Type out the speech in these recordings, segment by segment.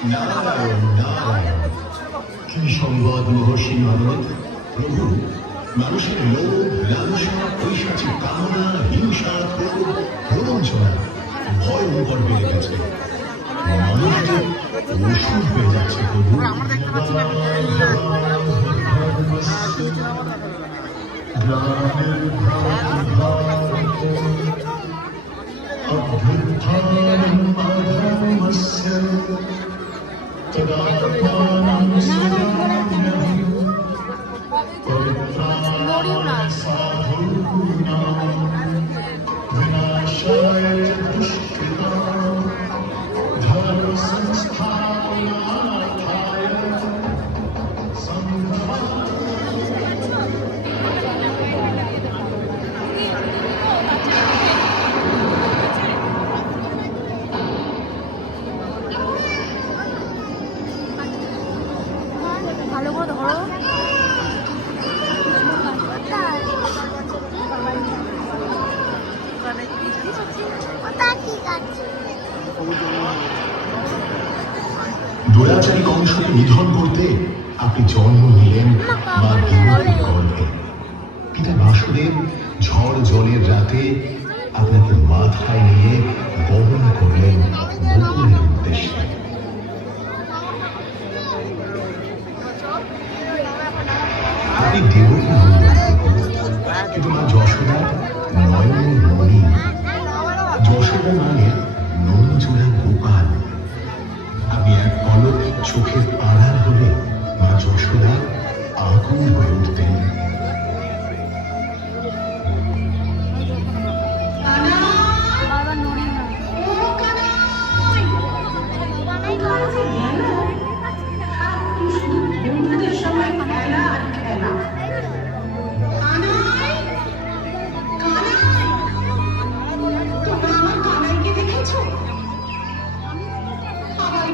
কি সংবাদ মহর্ষি নারদ? প্রভু, মানুষের লোভ, লালসা পৈশাচী কামনা, হিংসা, ক্রোধ, প্রবঞ্চনা ভয়ঙ্কর বেড়ে গেছে। মানুষ যে হয়ে যাচ্ছে, প্রভু। Gracias. মানুষকে নিধন করতে আপনি জন্ম নিলেন মা বিমূর্তি গর্বে পিতা বাসুদেব ঝড় জলের রাতে আপনাকে মাথায় নিয়ে বরণ করলেন বকুলের উদ্দেশ্যে। আপনি চোখের আড়াল হলে মা যশোদা আগুন হয়ে উঠতেন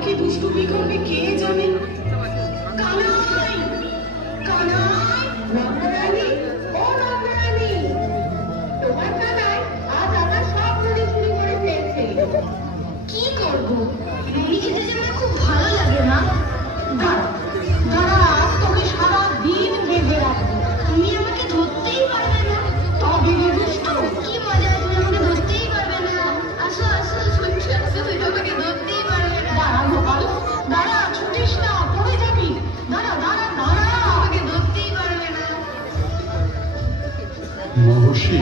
কি দুষ্টুমি করবে কে জানে? কানাই! কানাই! মহর্ষি,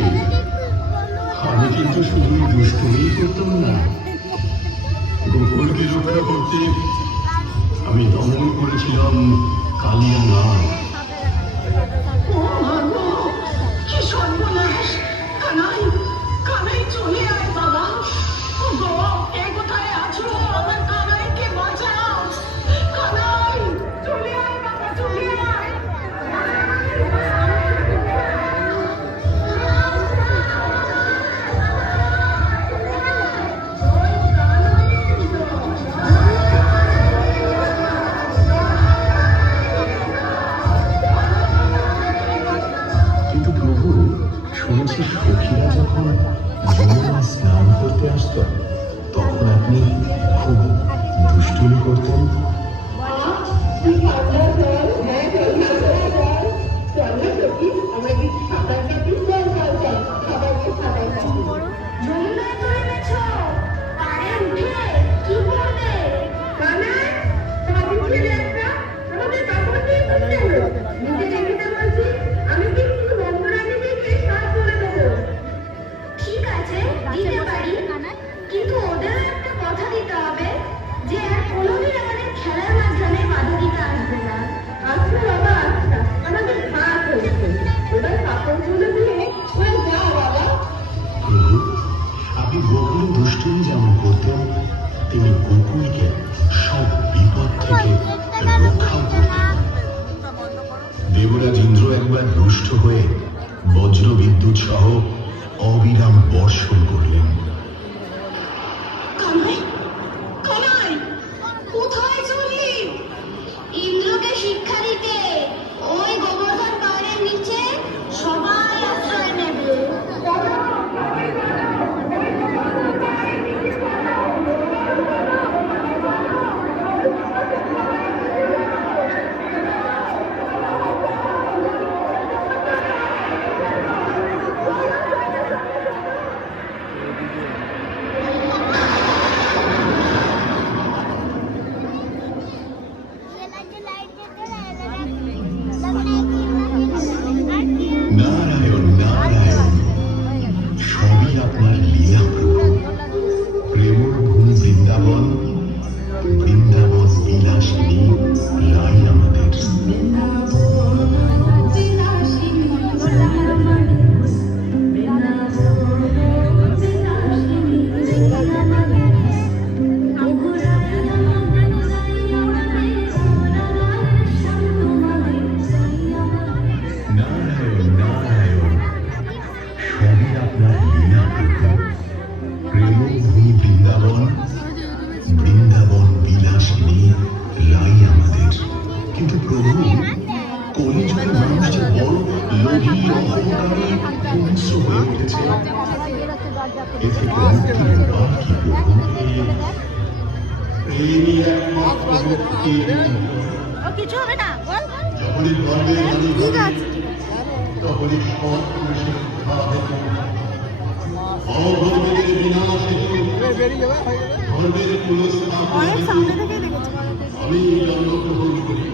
আমি কিন্তু শুধু দুষ্টুমি করতাম না। গোকুলকে রক্ষা করতে আমি দমন করেছিলাম কালিয়া নাগ অর্জুন যেমন করত তিনি গোকুলকে সব বিপদ থেকে রক্ষাও করতেন দেবরাজ ইন্দ্র একবার রুষ্ট হয়ে বজ্র বিদ্যুৎ সহ অবিরাম বর্ষণ করলেন। প্রভু কলিযুগের মানুষ যে বড় লোভী অহংকারী হিংস্র হয়ে উঠেছে এ থেকে মুক্তির বাকি প্রেমই একমাত্র মুক্তির কিছু হবে না যখনই গর্বে আমি গড়ি তখনই সৎ পুরুষের উদ্ধার অধর্মের বিনাশ ধর্মের পুরস্কার আমি জন্মগ্রহণ করি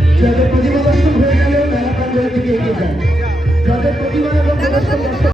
যাদের প্রতিমা দর্শন হয়ে গেল মেলা প্রাঙ্গণের থেকে এগিয়ে যায় যাদের প্রতিমা